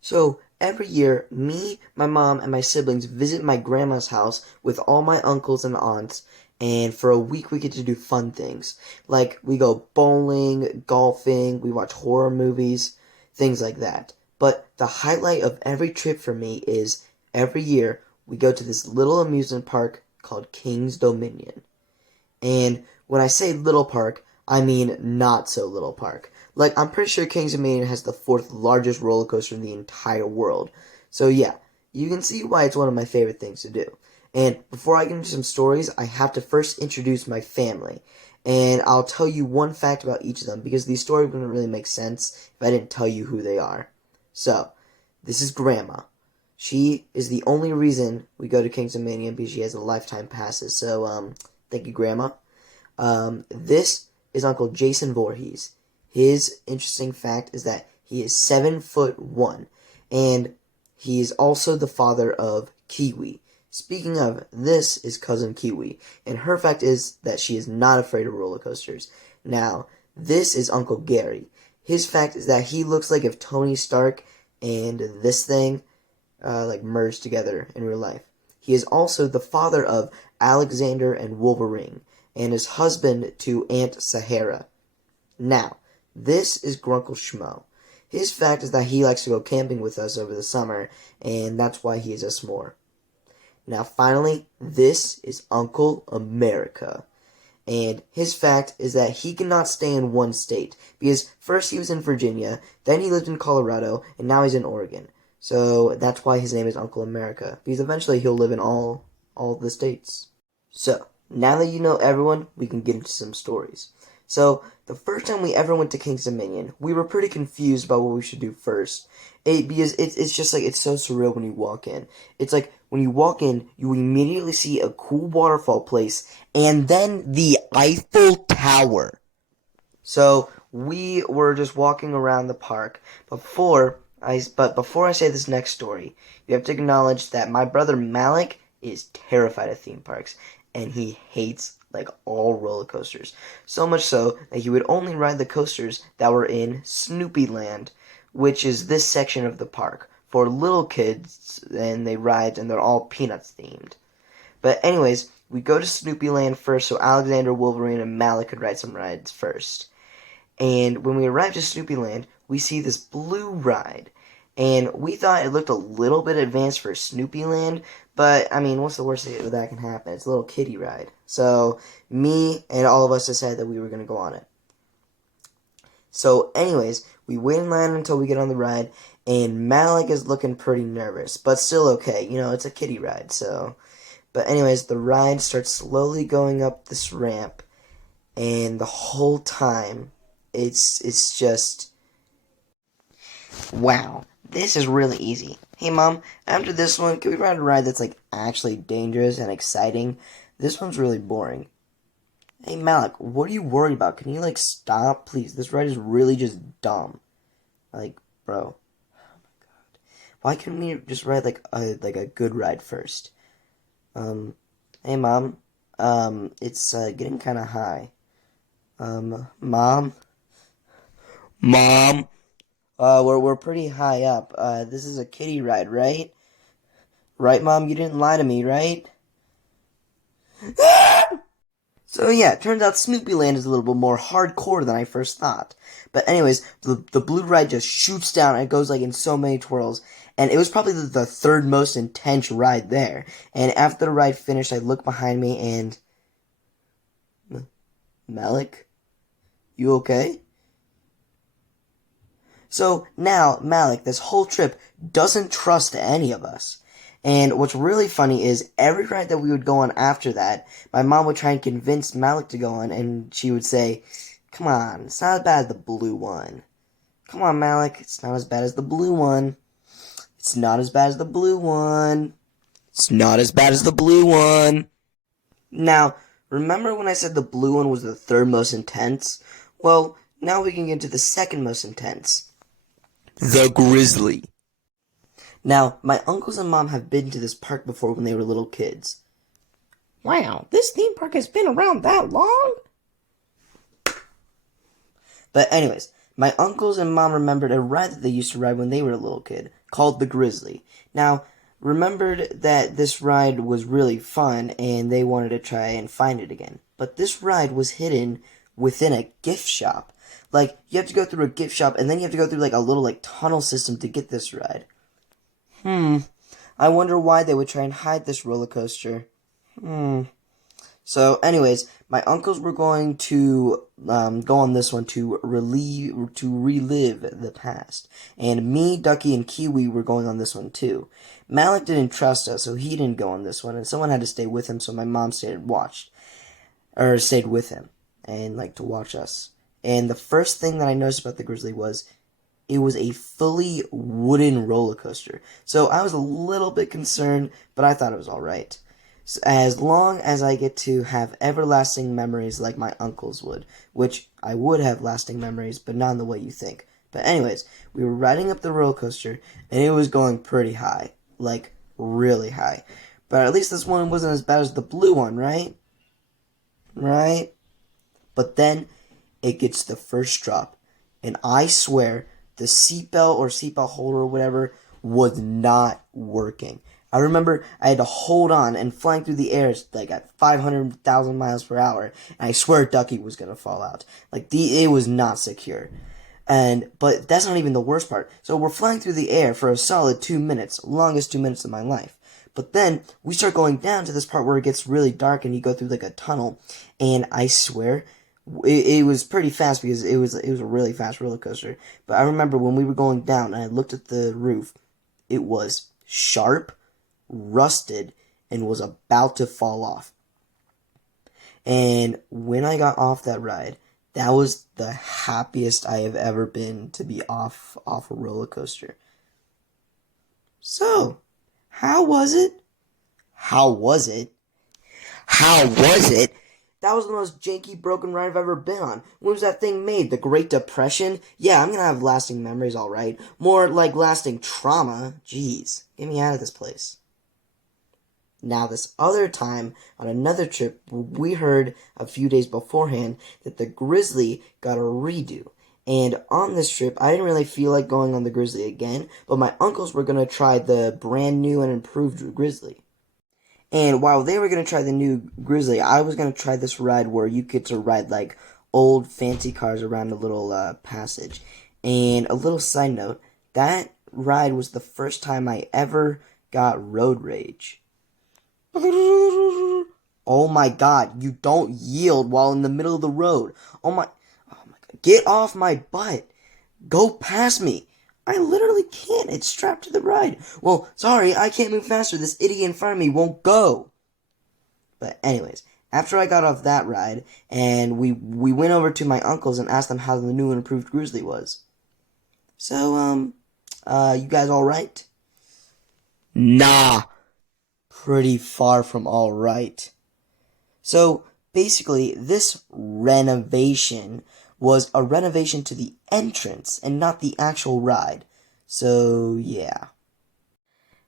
So every year, me, my mom, and my siblings visit my grandma's house with all my uncles and aunts, and for a week we get to do fun things. Like we go bowling, golfing, we watch horror movies, things like that. But the highlight of every trip for me is every year we go to this little amusement park called King's Dominion. And when I say little park, I mean not so little park. Like, I'm pretty sure Kings Dominion has the fourth largest roller coaster in the entire world. So yeah, you can see why it's one of my favorite things to do. And before I get into some stories, I have to first introduce my family. And I'll tell you one fact about each of them, because these stories wouldn't really make sense if I didn't tell you who they are. So, this is Grandma. She is the only reason we go to Kings Dominion, because she has a lifetime passes. So, thank you, Grandma. This is Uncle Jason Voorhees. His interesting fact is that he is 7'1", and he is also the father of Kiwi. Speaking of, this is cousin Kiwi, and her fact is that she is not afraid of roller coasters. Now, this is Uncle Gary. His fact is that he looks like if Tony Stark and this thing like merged together in real life. He is also the father of Alexander and Wolverine, and is husband to Aunt Sahara. Now, this is Grunkle Schmo. His fact is that he likes to go camping with us over the summer, and that's why he is a s'more. Now, finally, this is Uncle America. And his fact is that he cannot stay in one state, because first he was in Virginia, then he lived in Colorado, and now he's in Oregon. So that's why his name is Uncle America, because eventually he'll live in all the states. So, now that you know everyone, we can get into some stories. So, the first time we ever went to King's Dominion, we were pretty confused about what we should do first. Because it's just like, it's so surreal when you walk in. It's like, when you walk in, you immediately see a cool waterfall place, and then the Eiffel Tower. So, we were just walking around the park. But before I say this next story, you have to acknowledge that my brother Malik is terrified of theme parks, and he hates like all roller coasters. So much so that he would only ride the coasters that were in Snoopy Land, which is this section of the park for little kids, and they ride and they're all Peanuts themed. But anyways, we go to Snoopy Land first so Alexander, Wolverine, and Malik could ride some rides first. And when we arrived at Snoopy Land, we see this blue ride. And we thought it looked a little bit advanced for Snoopy Land, but I mean, what's the worst that can happen? It's a little kiddie ride. So, me and all of us decided that we were going to go on it. So, anyways, we wait in line until we get on the ride, and Malik is looking pretty nervous, but still okay. You know, it's a kiddie ride, so. But anyways, the ride starts slowly going up this ramp, and the whole time, it's just, wow, this is really easy. Hey mom, after this one, can we ride a ride that's like actually dangerous and exciting? This one's really boring. Hey Malik, what are you worried about? Can you like stop, please? This ride is really just dumb. Like, bro, why couldn't we just ride like a good ride first? Hey mom, it's getting kind of high. Mom. Mom. We're pretty high up. This is a kiddie ride, right? Right, Mom? You didn't lie to me, right? So yeah, it turns out Snoopy Land is a little bit more hardcore than I first thought. But anyways, the blue ride just shoots down and it goes like in so many twirls. And it was probably the third most intense ride there. And after the ride finished, I looked behind me and... Malik? You okay? So now, Malik, this whole trip, doesn't trust any of us. And what's really funny is every ride that we would go on after that, my mom would try and convince Malik to go on, and she would say, come on, it's not as bad as the blue one. Come on, Malik, it's not as bad as the blue one. It's not as bad as the blue one. It's not as bad as the blue one. Now, remember when I said the blue one was the third most intense? Well, now we can get to the second most intense. The Grizzly. Now, my uncles and mom have been to this park before when they were little kids. Wow, this theme park has been around that long? But anyways, my uncles and mom remembered a ride that they used to ride when they were a little kid, called the Grizzly. Now, remembered that this ride was really fun and they wanted to try and find it again. But this ride was hidden within a gift shop. Like, you have to go through a gift shop and then you have to go through like a little like tunnel system to get this ride. I wonder why they would try and hide this roller coaster. So, anyways, my uncles were going to go on this one to relive the past, and me, Ducky, and Kiwi were going on this one too. Malik didn't trust us, so he didn't go on this one, and someone had to stay with him. So my mom stayed with him, and like to watch us. And the first thing that I noticed about the Grizzly was it was a fully wooden roller coaster. So I was a little bit concerned, but I thought it was all right. As long as I get to have everlasting memories like my uncles would, which I would have lasting memories, but not in the way you think. But anyways, we were riding up the roller coaster, and it was going pretty high, like really high. But at least this one wasn't as bad as the blue one, right? Right? But then it gets the first drop, and I swear the seatbelt or seatbelt holder or whatever was not working. I remember I had to hold on and flying through the air like at 500,000 miles per hour, and I swear Ducky was gonna fall out. Like it was not secure. But that's not even the worst part. So we're flying through the air for a solid 2 minutes, longest 2 minutes of my life. But then we start going down to this part where it gets really dark and you go through like a tunnel, and I swear it was pretty fast because it was a really fast roller coaster. But I remember when we were going down and I looked at the roof, it was sharp, rusted, and was about to fall off. And when I got off that ride, that was the happiest I have ever been to be off a roller coaster. So, how was it? How was it? How was it? That was the most janky, broken ride I've ever been on. When was that thing made? The Great Depression? Yeah, I'm gonna have lasting memories, alright. More like lasting trauma. Jeez, get me out of this place. Now, this other time, on another trip, we heard a few days beforehand that the Grizzly got a redo. And on this trip, I didn't really feel like going on the Grizzly again, but my uncles were going to try the brand new and improved Grizzly. And while they were going to try the new Grizzly, I was going to try this ride where you get to ride like old fancy cars around a little passage. And a little side note, that ride was the first time I ever got road rage. Oh my god, you don't yield while in the middle of the road. Oh my god, get off my butt. Go past me. I literally can't. It's strapped to the ride. Well, sorry, I can't move faster. This idiot in front of me won't go. But anyways, after I got off that ride, and we went over to my uncle's and asked them how the new and improved Grizzly was. So, you guys alright? Nah. Pretty far from all right. So basically, this renovation was a renovation to the entrance and not the actual ride. So yeah.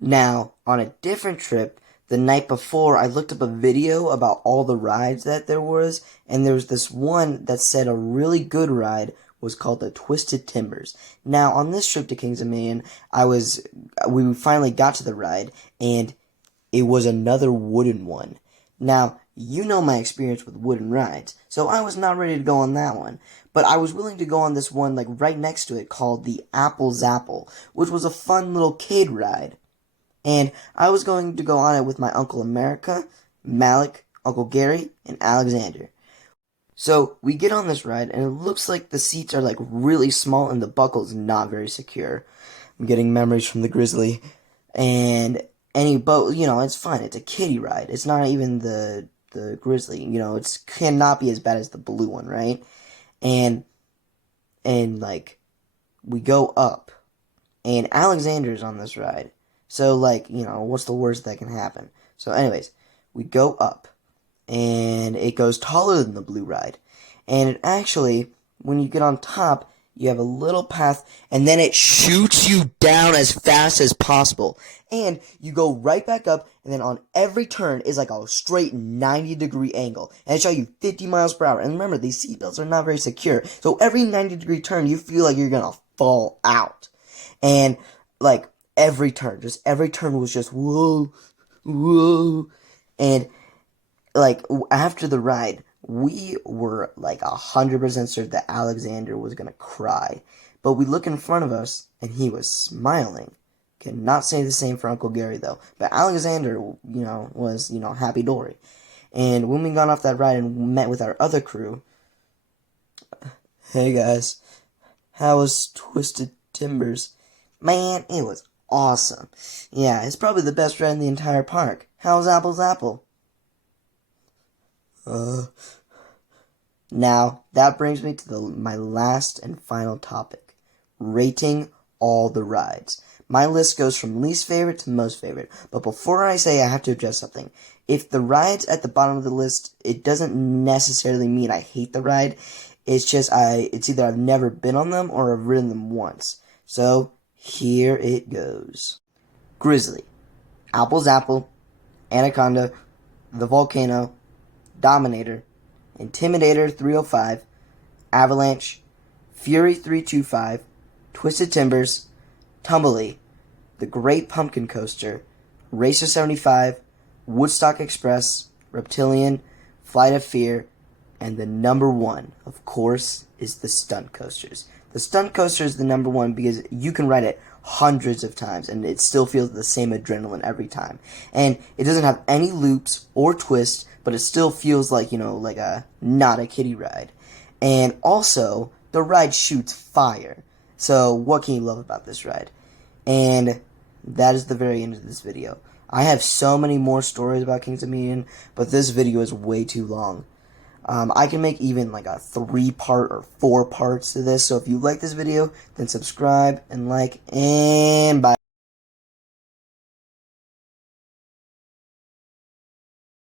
Now, on a different trip, the night before, I looked up a video about all the rides that there was, and there was this one that said a really good ride was called the Twisted Timbers. Now, on this trip to Kings Dominion, we finally got to the ride, and it was another wooden one. Now, you know my experience with wooden rides, so I was not ready to go on that one. But I was willing to go on this one, like, right next to it, called the Apple Zapple, which was a fun little kid ride. And I was going to go on it with my Uncle America, Malik, Uncle Gary, and Alexander. So, we get on this ride, and it looks like the seats are, like, really small, and the buckle's not very secure. I'm getting memories from the Grizzly. And but it's fine. It's a kiddie ride. It's not even the Grizzly. It cannot be as bad as the blue one, right? And like, we go up, and Alexander's on this ride. So, like, what's the worst that can happen? So, anyways, we go up, and it goes taller than the blue ride. And it actually, when you get on top, you have a little path, and then it shoots you down as fast as possible. And you go right back up, and then on every turn is like a straight 90-degree angle. And it shows you 50 miles per hour. And remember, these seatbelts are not very secure. So every 90-degree turn, you feel like you're gonna fall out. And, like, every turn. Just every turn was just whoa, whoa. And like after the ride, we were like 100% certain that Alexander was gonna cry. But we look in front of us and he was smiling. Cannot say the same for Uncle Gary though. But Alexander, was, happy Dory. And when we got off that ride and met with our other crew, hey guys, how was Twisted Timbers? Man, it was awesome. Yeah, it's probably the best ride in the entire park. How's Apple's Apple? Now, that brings me to my last and final topic. Rating all the rides. My list goes from least favorite to most favorite. But before I say, I have to address something. If the ride's at the bottom of the list, it doesn't necessarily mean I hate the ride. It's just it's either I've never been on them or I've ridden them once. So, here it goes. Grizzly, Apple's Apple, Anaconda, The Volcano, Dominator, Intimidator 305, Avalanche, Fury 325, Twisted Timbers, Tumbly, The Great Pumpkin Coaster, Racer 75, Woodstock Express, Reptilian, Flight of Fear, and the number one, of course, is the stunt coasters. The stunt coaster is the number one because you can ride it hundreds of times and it still feels the same adrenaline every time. And it doesn't have any loops or twists, but it still feels like, like not a kiddie ride. And also, the ride shoots fire. So what can you love about this ride? And that is the very end of this video. I have so many more stories about Kings Dominion, but this video is way too long. I can make even like a 3-part or 4 parts to this, so if you like this video, then subscribe and like, and bye.